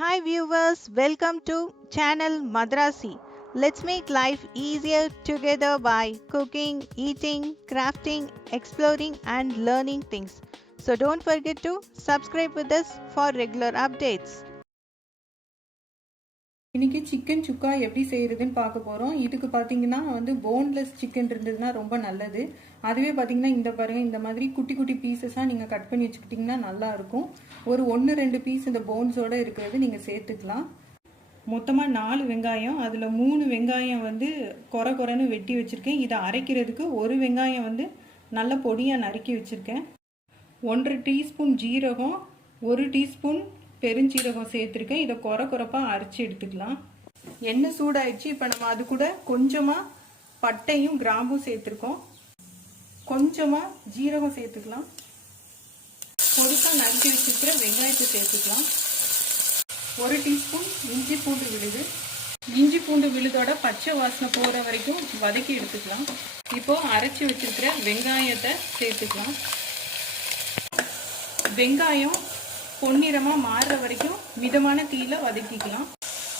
Hi viewers, welcome to channel Madraasi. Let's make life easier together by cooking, eating, crafting, exploring and learning things. So don't forget to subscribe with us for regular updates. இன்றைக்கி சிக்கன் சுக்கா எப்படி செய்கிறதுன்னு பார்க்க போகிறோம். இதுக்கு பார்த்தீங்கன்னா boneless chicken இருந்ததுன்னா ரொம்ப நல்லது. அதுவே பார்த்தீங்கன்னா இந்த பாருங்கள், இந்த மாதிரி குட்டி குட்டி பீசஸாக நீங்கள் கட் பண்ணி வச்சுக்கிட்டிங்கன்னா நல்லாயிருக்கும். ஒரு 1-2 பீஸ் இந்த போன்ஸோடு இருக்கிறது நீங்கள் சேர்த்துக்கலாம். மொத்தமாக 4 வெங்காயம், அதில் 3 வெங்காயம் கொர கொரன்னு வெட்டி வச்சுருக்கேன். இதை அரைக்கிறதுக்கு ஒரு வெங்காயம் நல்ல பொடியாக நறுக்கி வச்சுருக்கேன். 1 டீஸ்பூன் ஜீரகம், 1 டீஸ்பூன் பெருஞ்சீரகம் சேர்த்துருக்கேன். இதை கொரப்பாக அரைச்சி எடுத்துக்கலாம். எண்ணெய் சூடாயிடுச்சு. இப்போ நம்ம அது கூட கொஞ்சமாக பட்டையும் கிராம்பும் சேர்த்துருக்கோம். கொஞ்சமாக ஜீரகம் சேர்த்துக்கலாம். பொடிசாக நறுக்கி வச்சுருக்கிற வெங்காயத்தை சேர்த்துக்கலாம். 1 டீஸ்பூன் இஞ்சி பூண்டு விழுது. இஞ்சி பூண்டு விழுதோட பச்சை வாசனை போகிற வரைக்கும் வதக்கி எடுத்துக்கலாம். இப்போது அரைச்சி வச்சுருக்கிற வெங்காயத்தை சேர்த்துக்கலாம். வெங்காயம் பொன்னிறமாக மாறுற வரைக்கும் மிதமான தீயில வதக்கிக்கலாம்.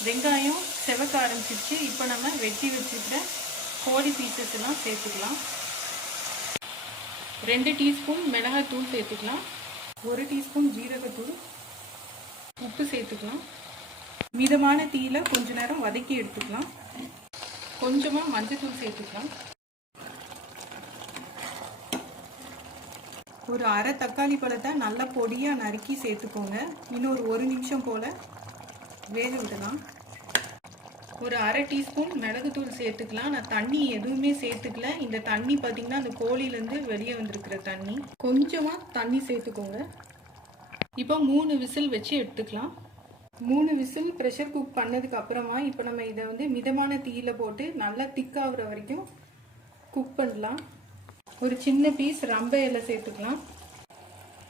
வெங்காயம் செவக்க ஆரம்பிச்சிருச்சு. இப்போ நம்ம வெட்டி வச்சுக்கிற கோழி பீசஸ் எல்லாம் சேர்த்துக்கலாம். 2 டீஸ்பூன் மிளகாய்த்தூள் சேர்த்துக்கலாம். 1 டீஸ்பூன் ஜீரகத்தூள், உப்பு சேர்த்துக்கலாம். மிதமான தீயில கொஞ்ச நேரம் வதக்கி எடுத்துக்கலாம். கொஞ்சமாக மஞ்சத்தூள் சேர்த்துக்கலாம். ஒரு அரை தக்காளி பழத்தை நல்லா பொடியாக நறுக்கி சேர்த்துக்கோங்க. இன்னும் ஒரு நிமிஷம் போல் வேக விடலாம். ஒரு அரை டீஸ்பூன் மிளகுத்தூள் சேர்த்துக்கலாம். நான் தண்ணி எதுவுமே சேர்த்துக்கல. இந்த தண்ணி பார்த்திங்கன்னா அந்த கோழிலேருந்து வெளியே வந்திருக்கிற தண்ணி. கொஞ்சமாக தண்ணி சேர்த்துக்கோங்க. இப்போ 3 விசில் வச்சு எடுத்துக்கலாம். 3 விசில் ப்ரெஷர் குக் பண்ணதுக்கு அப்புறமா இப்போ நம்ம இதை மிதமான தீயில போட்டு நல்லா திக்காகிற வரைக்கும் குக் பண்ணலாம். ஒரு சின்ன பீஸ் ரம்ப இலை சேர்த்துக்கலாம்.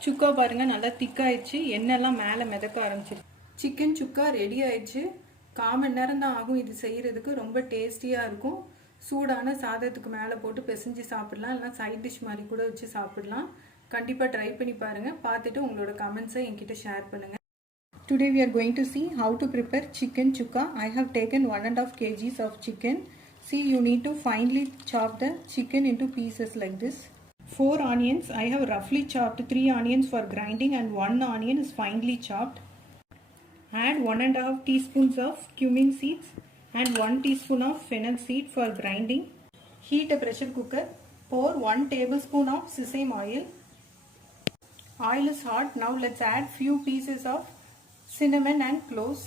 சுக்கா பாருங்கள் நல்லா திக்காயிடுச்சு. எண்ணெய்லாம் மேலே மிதக்க ஆரம்பிச்சிருக்கு. சிக்கன் சுக்கா ரெடி ஆயிடுச்சு. 1/4 மணி நேரம் தான் ஆகும் இது செய்கிறதுக்கு. ரொம்ப டேஸ்டியாக இருக்கும். சூடான சாதத்துக்கு மேலே போட்டு பிசைஞ்சு சாப்பிடலாம். இல்லைனா சைட் டிஷ் மாதிரி கூட வச்சு சாப்பிடலாம். கண்டிப்பாக ட்ரை பண்ணி பாருங்கள். பார்த்துட்டு உங்களோட கமெண்ட்ஸை என்கிட்ட ஷேர் பண்ணுங்கள். Today we are going to see how to prepare chicken sukka. I have taken 1.5 kgs of chicken. See, you need to finely chop the chicken into pieces like this. 4 onions. I have roughly chopped 3 onions for grinding and 1 onion is finely chopped. Add 1.5 teaspoons of cumin seeds and 1 teaspoon of fennel seed for grinding. Heat a pressure cooker. Pour 1 tablespoon of sesame oil. Oil is hot. Now let's add few pieces of cinnamon and cloves.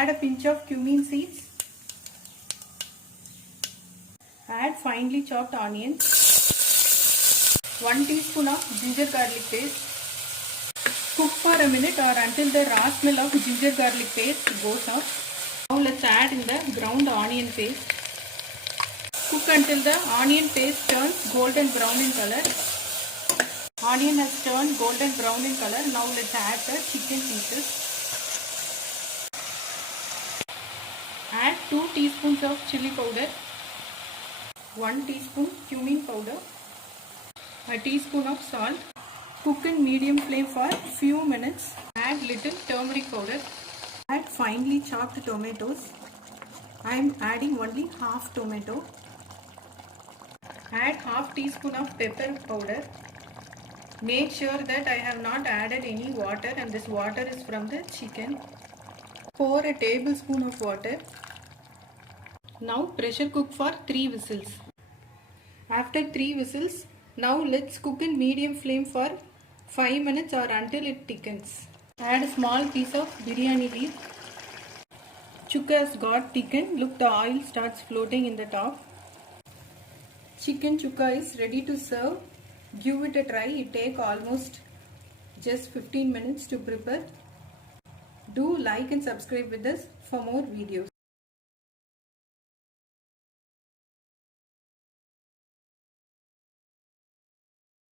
Add a pinch of cumin seeds. Add finely chopped onions. 1 teaspoon of ginger garlic paste. Cook for a minute or until the raw smell of ginger garlic paste goes off. Now let's add in the ground onion paste. Cook until the onion paste turns golden brown in color. Onion has turned golden brown in color. Now let's add the chicken pieces. Add 2 teaspoons of chili powder, 1 teaspoon cumin powder, a teaspoon of salt. Cook in medium flame for few minutes. Add little turmeric powder. Add finely chopped tomatoes. I am adding only half tomato. Add half teaspoon of pepper powder. Make sure that I have not added any water and this water is from the chicken. Pour a tablespoon of water. Now pressure cook for 3 whistles. After 3 whistles, now let's cook in medium flame for 5 minutes or until it thickens. Add a small piece of biryani leaf. Chukka has got thickened. Look, the oil starts floating in the top. Chicken chukka is ready to serve. Give it a try. It takes almost just 15 minutes to prepare. Do like and subscribe with us for more videos.